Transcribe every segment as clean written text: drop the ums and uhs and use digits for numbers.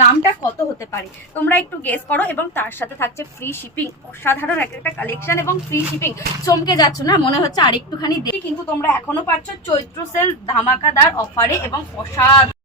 দামটা কত হতে পারে তোমরা একটু গেস করো। এবং তার সাথে থাকছে ফ্রি শিপিং, অসাধারণ একটা কালেকশন এবং ফ্রি শিপিং। চমকে যাচ্ছ না? মনে হচ্ছে আরেকটুখানি দেখি, কিন্তু তোমরা এখনো পাচ্ছ চৈত্র সেল ধামাকাদার অফারে এবং অসাধারণ।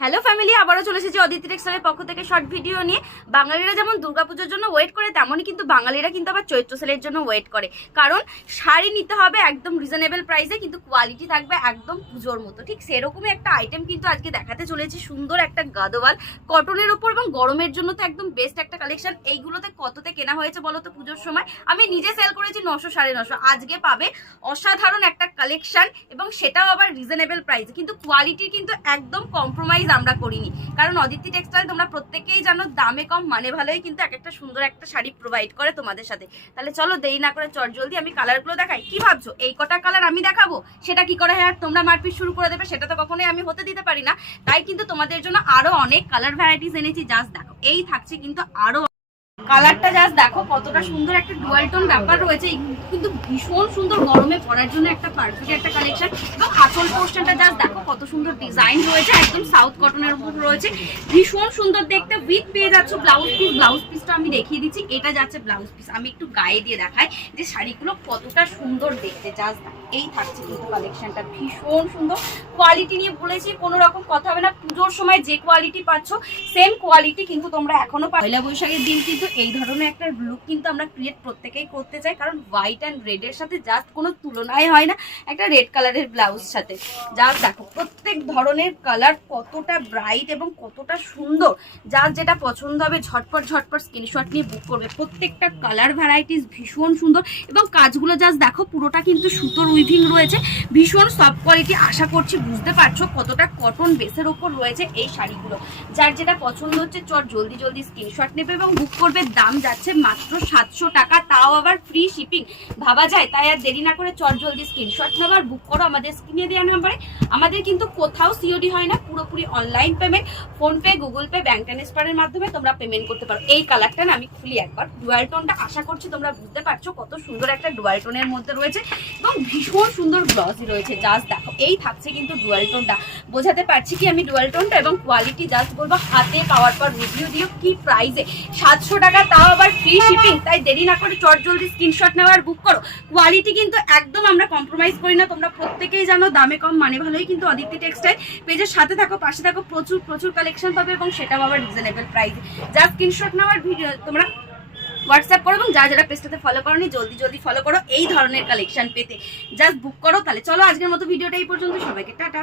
হ্যালো ফ্যামিলি, আবারও চলে এসেছি অদিতি টেক্সটাইলের পক্ষ থেকে শর্ট ভিডিও নিয়ে। বাঙালিরা যেমন দুর্গাপুজোর জন্য ওয়েট করে, তেমনই কিন্তু বাঙালিরা কিন্তু আবার চৈত্র সেলের জন্য ওয়েট করে। কারণ শাড়ি নিতে হবে একদম রিজনেবল প্রাইসে, কিন্তু কোয়ালিটি থাকবে একদম পুজোর মতো। ঠিক সেরকমই একটা আইটেম কিন্তু আজকে দেখাতে চলেছি। সুন্দর একটা গাদোয়াল কটনের উপর, এবং গরমের জন্য তো একদম বেস্ট একটা কালেকশন। এইগুলোতে কততে কেনা হয়েছে বলো তো পুজোর সময়? আমি নিজে সেল করেছি 900 950। আজকে পাবে অসাধারণ একটা কালেকশন, এবং সেটাও আবার রিজনেবল প্রাইসে। কিন্তু কোয়ালিটি কিন্তু একদম কম্প্রোমাইজ আমরা করিনি, কারণ অদিতি টেক্সটাইল তোমরা প্রত্যেকেই জানো দামে কম মানে ভালোই কিন্তু একটা সুন্দর একটা শাড়ি প্রোভাইড করে তোমাদের সাথে। তাহলে চলো দেরি না করে চট জলদি আমি কালারগুলো দেখাই। কি ভাবছো এই কটা কালার আমি দেখাবো? সেটা কি করে হয় আর তোমরা মারপিট শুরু করে দেবে? সেটা তো কখনোই আমি হতে দিতে পারি না। তাই কিন্তু তোমাদের জন্য আরো অনেক কালার ভ্যারাইটিস এনেছি। জাস্ট দেখো, এই থাকছে কিন্তু আরো কালারটা। জাস্ট দেখো কতটা সুন্দর একটা ডুয়াল টোন ব্যাপার রয়েছে, কিন্তু ভীষণ সুন্দর গরমে পরার জন্য একটা পারফেক্ট একটা কালেকশন। এবং আঁচল পোর্শনটা জাস্ট দেখো কত সুন্দর ডিজাইন রয়েছে, একদম সাউথ কটনের উপর রয়েছে, ভীষণ সুন্দর দেখতে। উইথ পেয়ে যাচ্ছ ব্লাউজ পিস। ব্লাউজ পিসটা আমি দেখিয়ে দিচ্ছি, এটা যাচ্ছে ব্লাউজ পিস। আমি একটু গায়ে দিয়ে দেখাই যে শাড়িগুলো কতটা সুন্দর দেখতে। জাস্ট এই থাকছে কিন্তু কালেকশনটা, ভীষণ সুন্দর। কোয়ালিটি নিয়ে বলেছি, কোনো রকম কথা হবে না। পুজোর সময় যে কোয়ালিটি পাচ্ছ সেম কোয়ালিটি কিন্তু তোমরা এখনো পয়লা বৈশাখের দিন কিন্তু এই ধরনের একটা লুক কিন্তু আমরা ক্রিয়েট প্রত্যেকেই করতে চাই, কারণ হোয়াইট অ্যান্ড রেডের সাথে জাস্ট কোনো তুলনাই হয় না একটা রেড কালারের ব্লাউজ সাথে। জাস্ট দেখো প্রত্যেক ধরনের কালার কতটা ব্রাইট এবং কতটা সুন্দর। যার যেটা পছন্দ হবে ঝটপট ঝটপট স্ক্রিনশট নিয়ে বুক করবে। প্রত্যেকটা কালার ভ্যারাইটিস ভীষণ সুন্দর, এবং কাজগুলো জাস্ট দেখো পুরোটা কিন্তু সুতোর উইভিং রয়েছে, ভীষণ সফট কোয়ালিটি। আশা করছি বুঝতে পারছো কতটা কটন বেসের ওপর রয়েছে এই শাড়িগুলো। যার যেটা পছন্দ হচ্ছে চট জলদি জলদি স্ক্রিনশট নেবে এবং বুক করবে। দাম যাচ্ছে মাত্র 700 টাকা, তাও আবার ফ্রি শিপিং। ভাবা যায়? তাই আর দেরি না করে চট জলদি স্ক্রিনশট নেবে আর বুক করো আমাদের স্ক্রিনে দেওয়া নাম্বারে। আমাদের কিন্তু কোথাও সিওডি হয় না, পুরোপুরি online payment. PhonePe, Google pay, bank ট্রান্সফারের মাধ্যমে তোমরা পেমেন্ট করতে পারো। এই কালারটা না আমি খুলি একবার, ডুয়াল টোনটা। আশা করছি তোমরা বুঝতে পারছো কত সুন্দর একটা ডুয়াল টোনের মধ্যে রয়েছে, এবং ভীষণ সুন্দর গ্লসি রয়েছে। জাস্ট দেখো এই থাকছে কিন্তু ডুয়াল টোনটা। বোঝাতে পারছি কি আমি ডুয়াল টোনটা? এবং কোয়ালিটি জাস্ট বলবো হাতে পাওয়ার পর রিভিউ দিও কি প্রাইসে। 700 টাকা, তাও আবার ফ্রি শিপিং। তাই দেরি না করে চট জলদি স্ক্রিনশট নেওয়া আর বুক করো। কোয়ালিটি কিন্তু একদম আমরা কম্প্রোমাইজ করি না, তোমরা প্রত্যেকেই জানো দামে কম মানে ভালোই কিন্তু অদিতি টেক্সটাইল। পেজের সাথে থাকো, পাশে থাকো, প্রচুর প্রচুর কালেকশন পাবে, এবং সেটাও আবার রিজনেবল প্রাইসে। যা স্ক্রিনশট নেওয়ার ভিডিও তোমরা হোয়াটসঅ্যাপ করো, এবং যারা পেজটাতে ফলো করোনি জলদি জলদি ফলো করো এই ধরনের কালেকশন পেতে। জাস্ট বুক করো। তাহলে চলো আজকের মতো ভিডিওটা এই পর্যন্ত। সবাইকে টাটা।